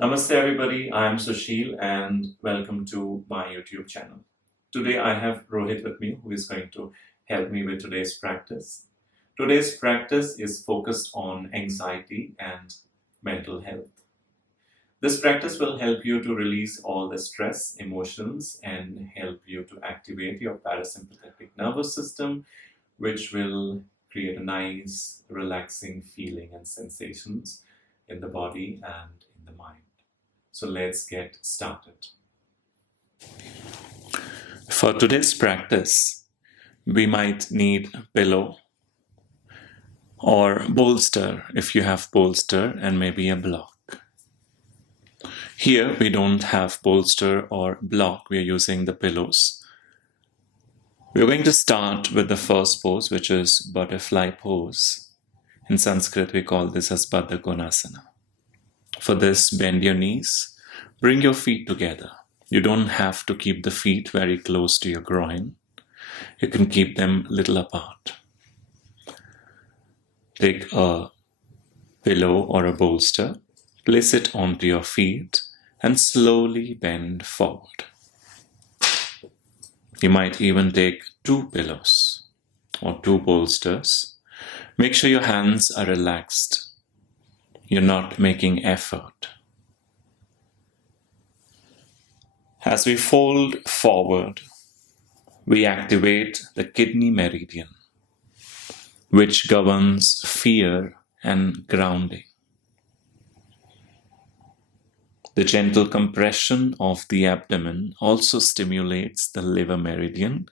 Namaste everybody, I am Sushil and welcome to my YouTube channel. Today I have Rohit with me who is going to help me with today's practice. Today's practice is focused on anxiety and mental health. This practice will help you to release all the stress, emotions and help you to activate your parasympathetic nervous system, which will create a nice relaxing feeling and sensations in the body and in the mind. So let's get started. For today's practice, we might need a pillow or bolster if you have bolster and maybe a block. Here we don't have bolster or block, we are using the pillows. We're going to start with the first pose, which is butterfly pose. In Sanskrit, we call this as Baddha Konasana. For this, bend your knees, bring your feet together. You don't have to keep the feet very close to your groin. You can keep them a little apart. Take a pillow or a bolster, place it onto your feet, and slowly bend forward. You might even take two pillows or two bolsters. Make sure your hands are relaxed. You're not making effort. As we fold forward, we activate the kidney meridian, which governs fear and grounding. The gentle compression of the abdomen also stimulates the liver meridian,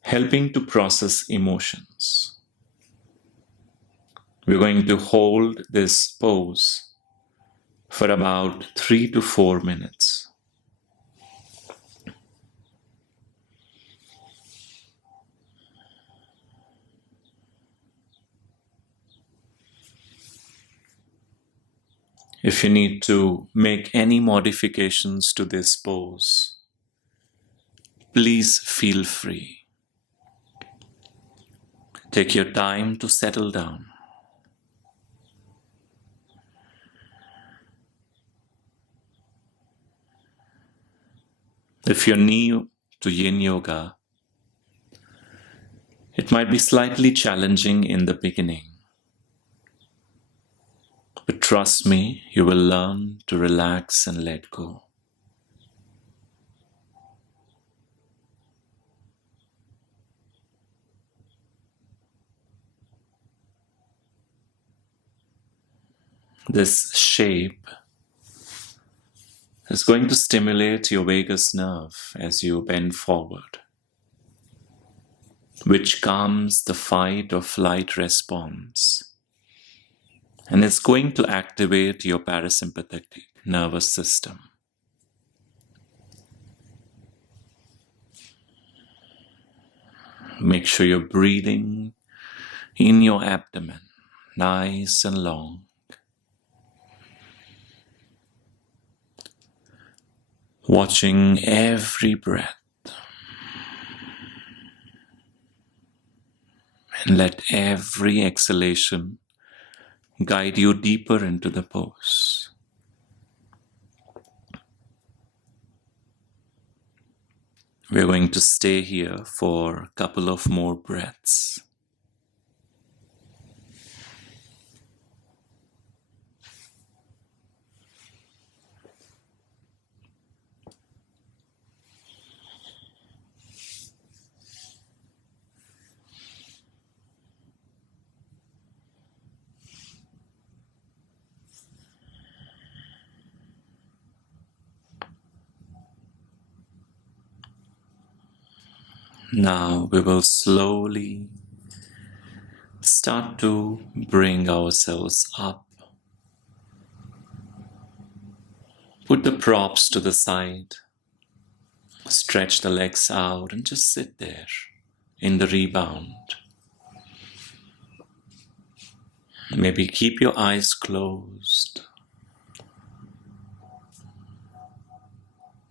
helping to process emotions. We're going to hold this pose for about 3 to 4 minutes. If you need to make any modifications to this pose, please feel free. Take your time to settle down. If you're new to Yin Yoga, it might be slightly challenging in the beginning. But trust me, you will learn to relax and let go. This shape is going to stimulate your vagus nerve as you bend forward, which calms the fight or flight response. And it's going to activate your parasympathetic nervous system. Make sure you're breathing in your abdomen, nice and long. Watching every breath. And let every exhalation guide you deeper into the pose. We're going to stay here for a couple of more breaths. Now we will slowly start to bring ourselves up. Put the props to the side. Stretch the legs out and just sit there in the rebound. Maybe keep your eyes closed.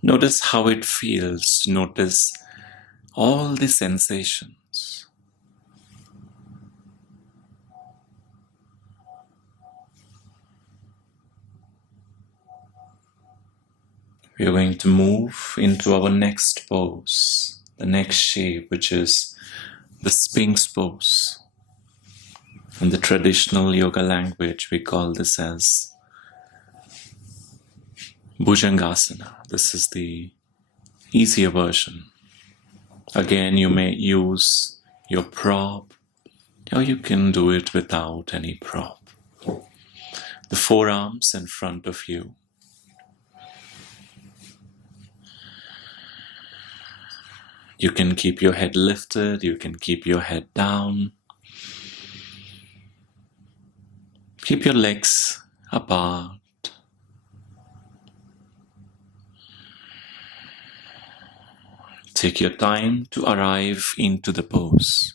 Notice how it feels. Notice all the sensations. We are going to move into our next pose, the next shape, which is the Sphinx pose. In the traditional yoga language, we call this as Bhujangasana. This is the easier version. Again, you may use your prop, or you can do it without any prop. The forearms in front of you. You can keep your head lifted, you can keep your head down. Keep your legs apart. Take your time to arrive into the pose.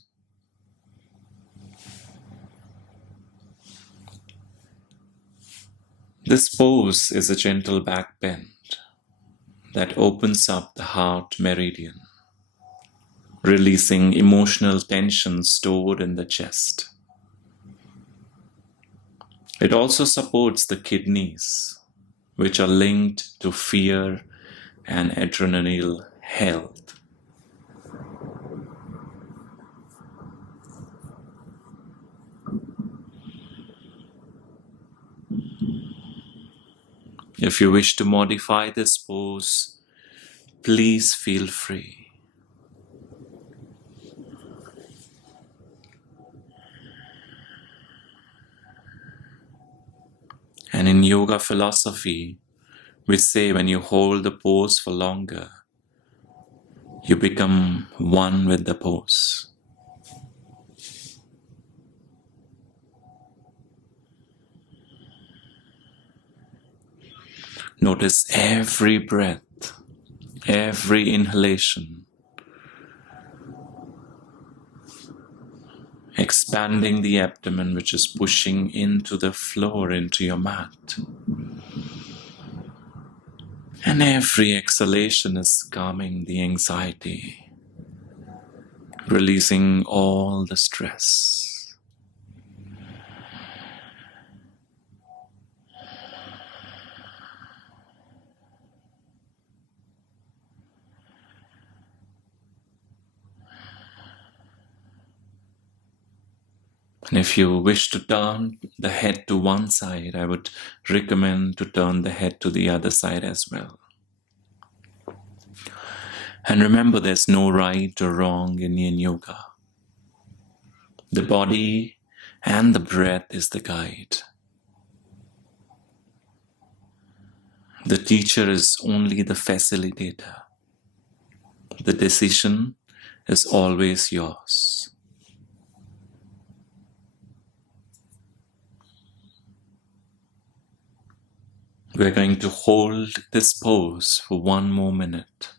This pose is a gentle back bend that opens up the heart meridian, releasing emotional tension stored in the chest. It also supports the kidneys, which are linked to fear and adrenal health. If you wish to modify this pose, please feel free. And in yoga philosophy, we say when you hold the pose for longer, you become one with the pose. Notice every breath, every inhalation, expanding the abdomen, which is pushing into the floor, into your mat. And every exhalation is calming the anxiety, releasing all the stress. And if you wish to turn the head to one side, I would recommend to turn the head to the other side as well. And remember, there's no right or wrong in Yin Yoga. The body and the breath is the guide. The teacher is only the facilitator. The decision is always yours. We're going to hold this pose for 1 more minute.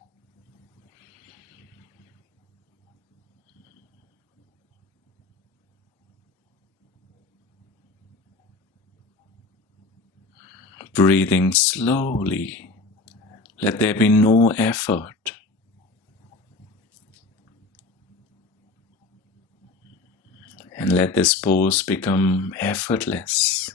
Breathing slowly. Let there be no effort. And let this pose become effortless.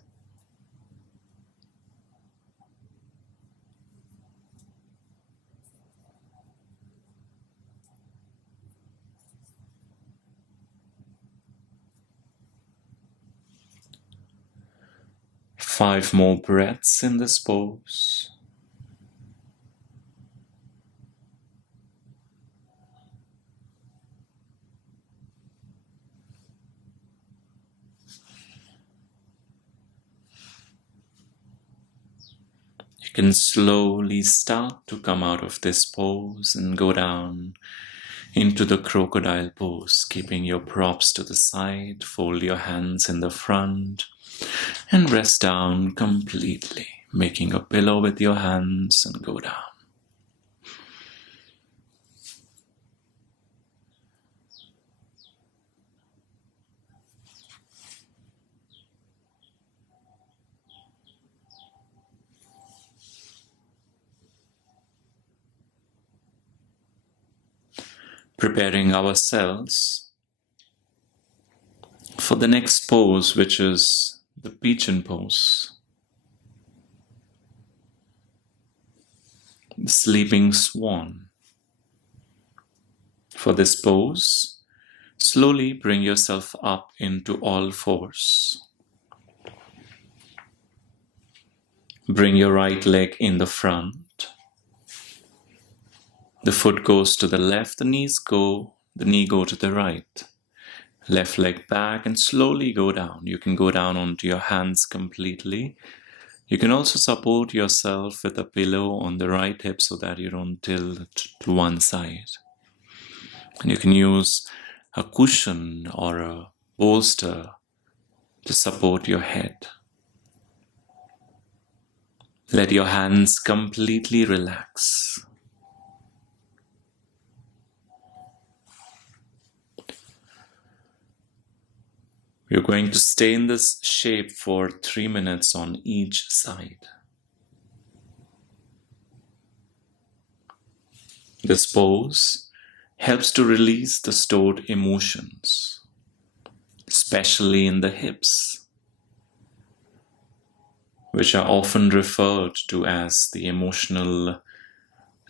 Five more breaths in this pose. You can slowly start to come out of this pose and go down into the crocodile pose, keeping your props to the side, fold your hands in the front, and rest down completely, making a pillow with your hands and go down. Preparing ourselves for the next pose, which is the pigeon pose. Sleeping Swan. For this pose, slowly bring yourself up into all fours. Bring your right leg in the front. The foot goes to the left, the knee go to the right. Left leg back and slowly go down. You can go down onto your hands completely. You can also support yourself with a pillow on the right hip so that you don't tilt to one side. And you can use a cushion or a bolster to support your head. Let your hands completely relax. You're going to stay in this shape for 3 minutes on each side. This pose helps to release the stored emotions, especially in the hips, which are often referred to as the emotional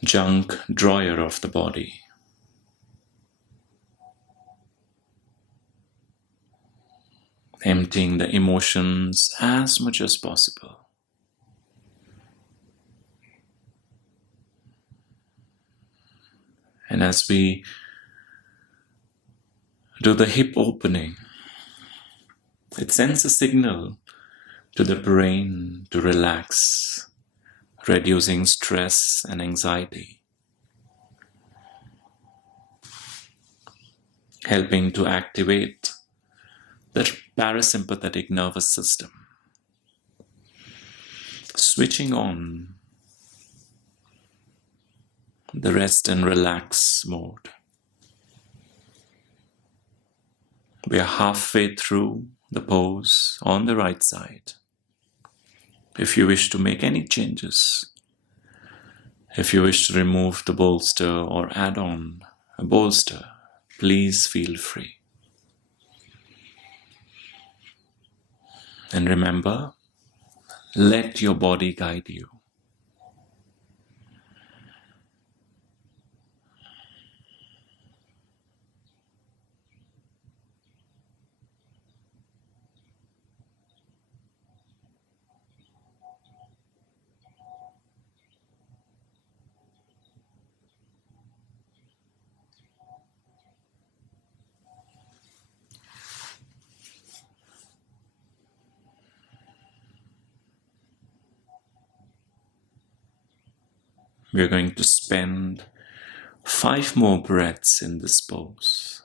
junk drawer of the body. Emptying the emotions as much as possible. And as we do the hip opening, it sends a signal to the brain to relax, reducing stress and anxiety, helping to activate the parasympathetic nervous system, switching on the rest and relax mode. We are halfway through the pose on the right side. If you wish to make any changes, if you wish to remove the bolster or add on a bolster, please feel free. And remember, let your body guide you. We're going to spend 5 more breaths in this pose.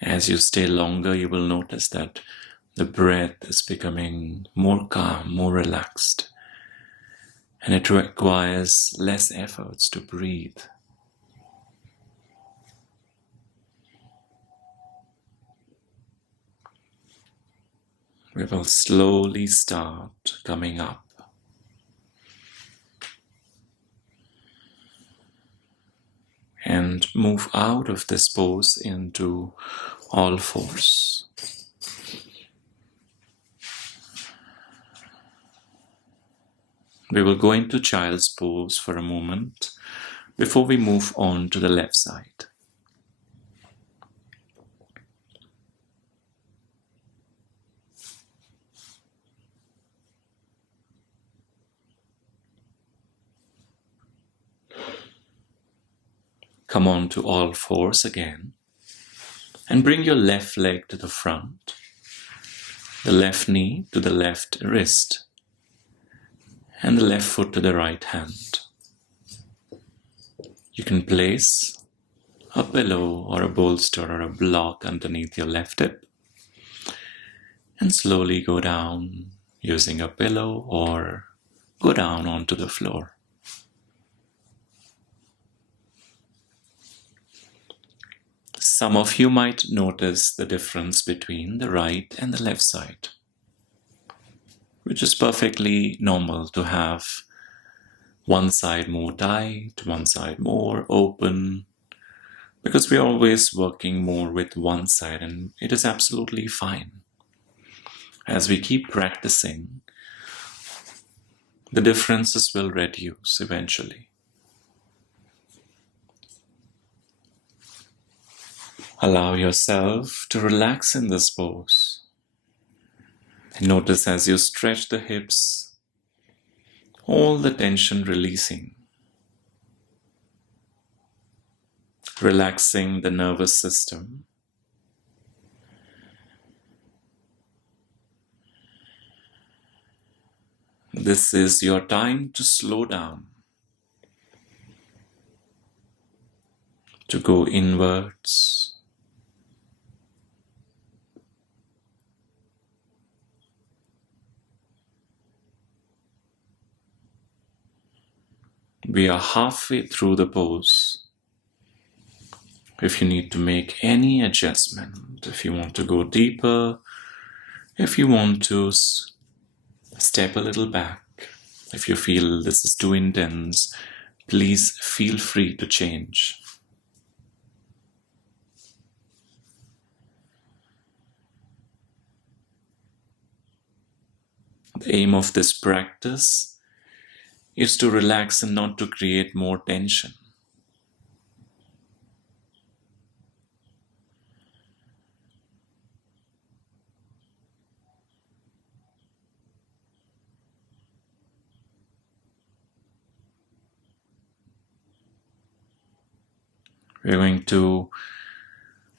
As you stay longer, you will notice that the breath is becoming more calm, more relaxed, and it requires less efforts to breathe. We will slowly start coming up. And move out of this pose into all fours. We will go into child's pose for a moment before we move on to the left side. Come on to all fours again and bring your left leg to the front, the left knee to the left wrist, and the left foot to the right hand. You can place a pillow or a bolster or a block underneath your left hip and slowly go down using a pillow or go down onto the floor. Some of you might notice the difference between the right and the left side, which is perfectly normal to have one side more tight, one side more open, because we're always working more with one side, and it is absolutely fine. As we keep practicing, the differences will reduce eventually. Allow yourself to relax in this pose. Notice as you stretch the hips, all the tension releasing, relaxing the nervous system. This is your time to slow down, to go inwards. We are halfway through the pose. If you need to make any adjustment, if you want to go deeper, if you want to step a little back, if you feel this is too intense, please feel free to change. The aim of this practice is to relax and not to create more tension. We're going to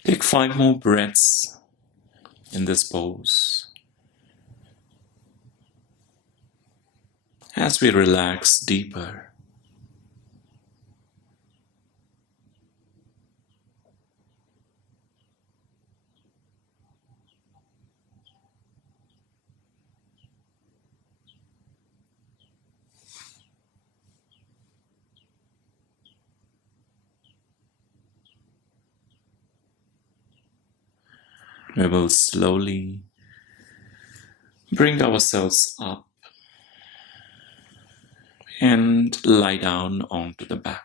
take 5 more breaths in this pose. As we relax deeper, we will slowly bring ourselves up and lie down onto the back.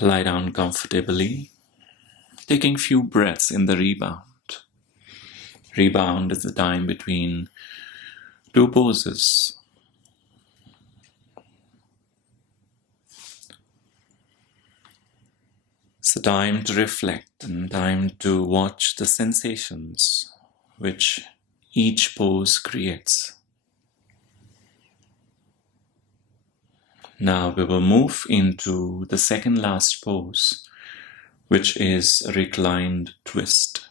Lie down comfortably, taking few breaths in the rebound. Rebound is the time between two poses. It's a time to reflect and time to watch the sensations which each pose creates. Now we will move into the second last pose, which is a reclined twist,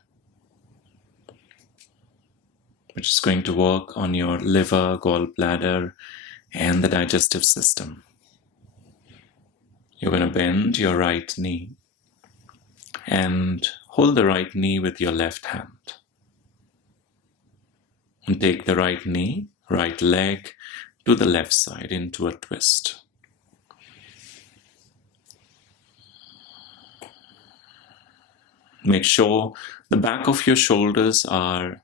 which is going to work on your liver, gallbladder, and the digestive system. You're going to bend your right knee and hold the right knee with your left hand. And take the right knee, right leg to the left side into a twist. Make sure the back of your shoulders are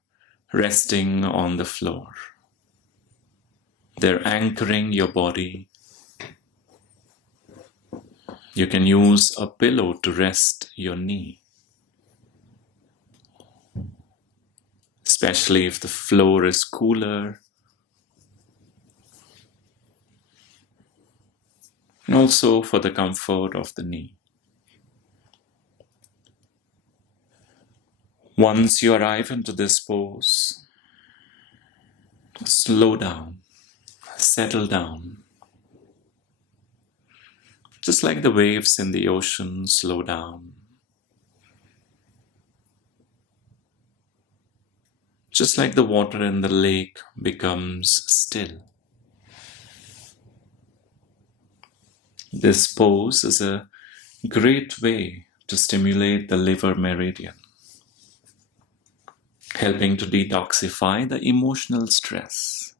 resting on the floor. They're anchoring your body. You can use a pillow to rest your knee, especially if the floor is cooler. And also for the comfort of the knee. Once you arrive into this pose, slow down, settle down. Just like the waves in the ocean slow down. Just like the water in the lake becomes still. This pose is a great way to stimulate the liver meridian, helping to detoxify the emotional stress.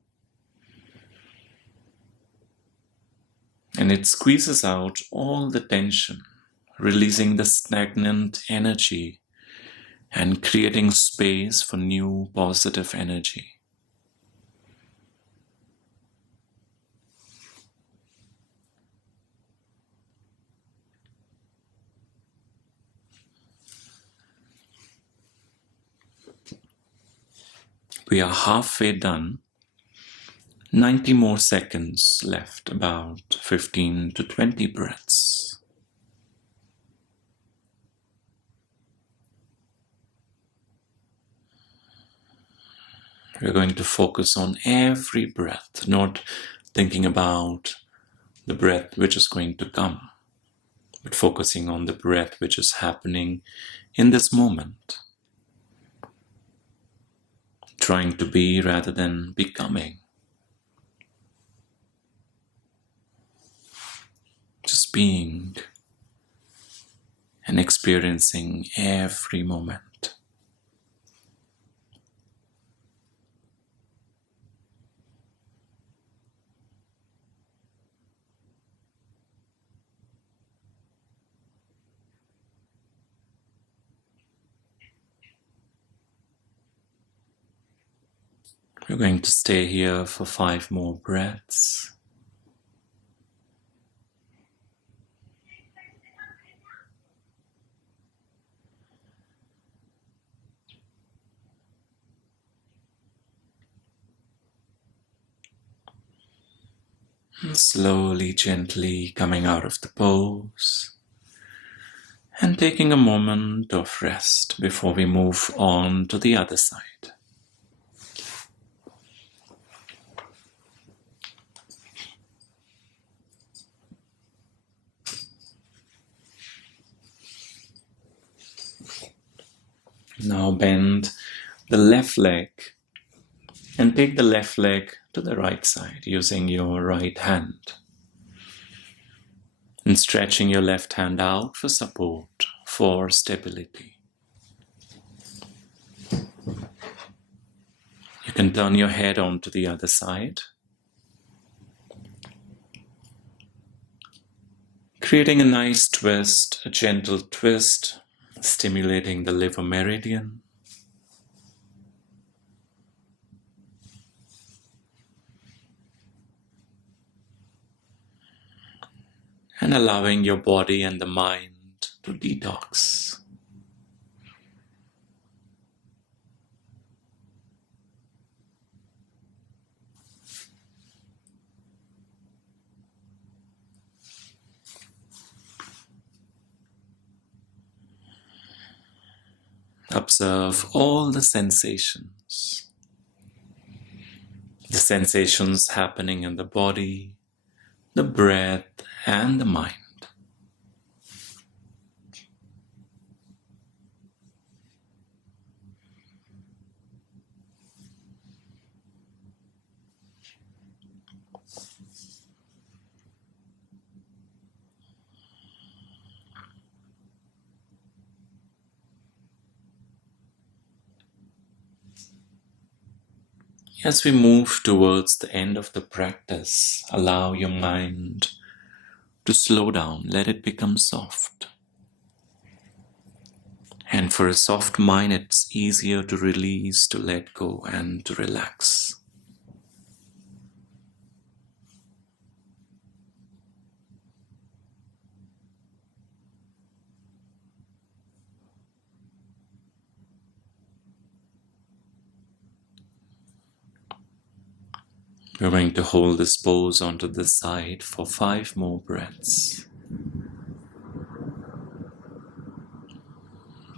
And it squeezes out all the tension, releasing the stagnant energy and creating space for new positive energy. We are halfway done. 90 more seconds left, about 15 to 20 breaths. We're going to focus on every breath, not thinking about the breath which is going to come, but focusing on the breath which is happening in this moment. Trying to be rather than becoming. Just being and experiencing every moment. We're going to stay here for 5 more breaths. And slowly, gently coming out of the pose and taking a moment of rest before we move on to the other side. Now bend the left leg and take the left leg to the right side using your right hand. And stretching your left hand out for support, for stability. You can turn your head onto the other side, creating a nice twist, a gentle twist, stimulating the liver meridian. And allowing your body and the mind to detox. Observe all the sensations happening in the body, the breath, and the mind. As we move towards the end of the practice, allow your mind to slow down, let it become soft. And for a soft mind, it's easier to release, to let go, and to relax. We're going to hold this pose onto the side for 5 more breaths.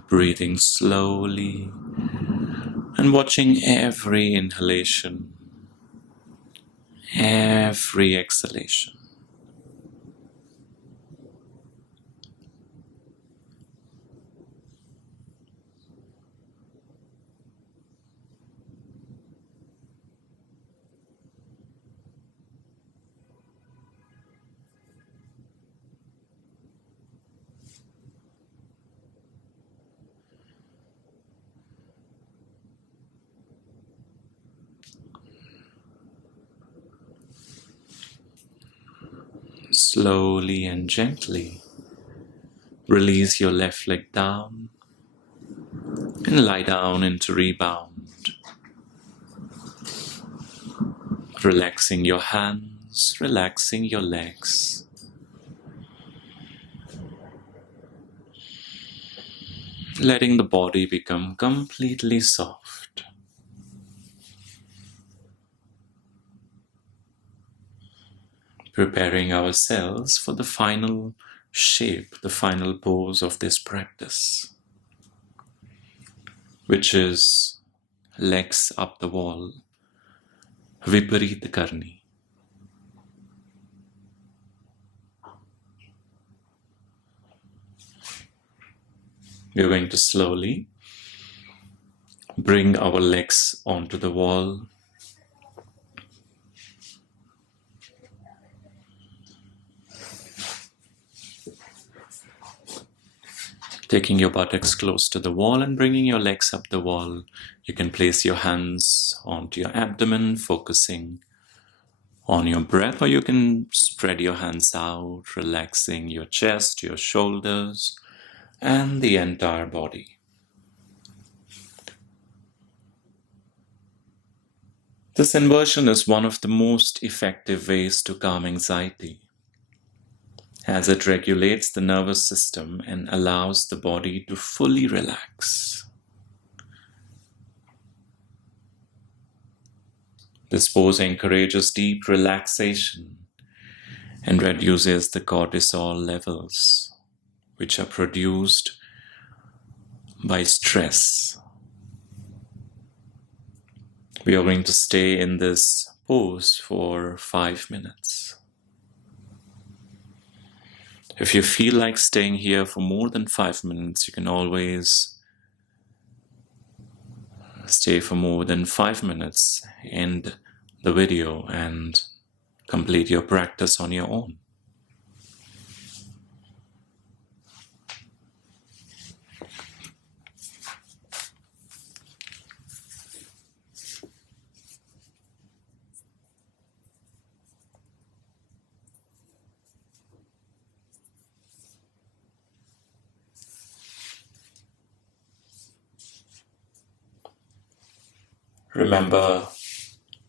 Breathing slowly and watching every inhalation, every exhalation. Slowly and gently release your left leg down and lie down into rebound. Relaxing your hands, relaxing your legs. Letting the body become completely soft. preparing ourselves for the final shape, the final pose of this practice, which is legs up the wall, Viparit Karni. We are going to slowly bring our legs onto the wall. Taking your buttocks close to the wall and bringing your legs up the wall. You can place your hands onto your abdomen, focusing on your breath, or you can spread your hands out, relaxing your chest, your shoulders, and the entire body. This inversion is one of the most effective ways to calm anxiety, as it regulates the nervous system and allows the body to fully relax. This pose encourages deep relaxation and reduces the cortisol levels, which are produced by stress. We are going to stay in this pose for 5 minutes. If you feel like staying here for more than 5 minutes, you can always stay for more than 5 minutes, end the video, and complete your practice on your own. Remember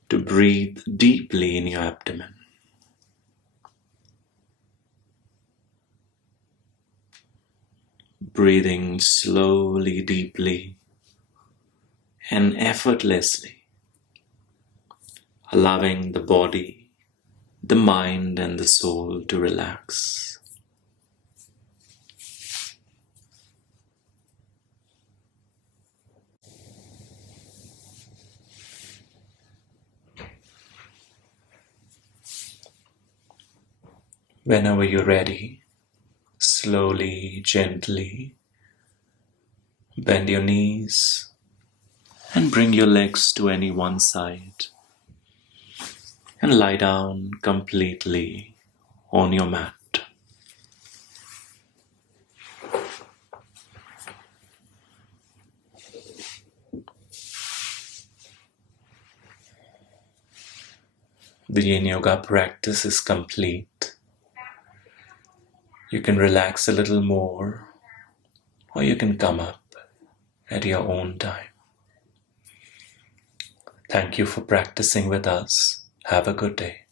to breathe deeply in your abdomen. Breathing slowly, deeply, and effortlessly, allowing the body, the mind, and the soul to relax. Whenever you're ready, slowly, gently, bend your knees and bring your legs to any one side and lie down completely on your mat. The Yin Yoga practice is complete. You can relax a little more, or you can come up at your own time. Thank you for practicing with us. Have a good day.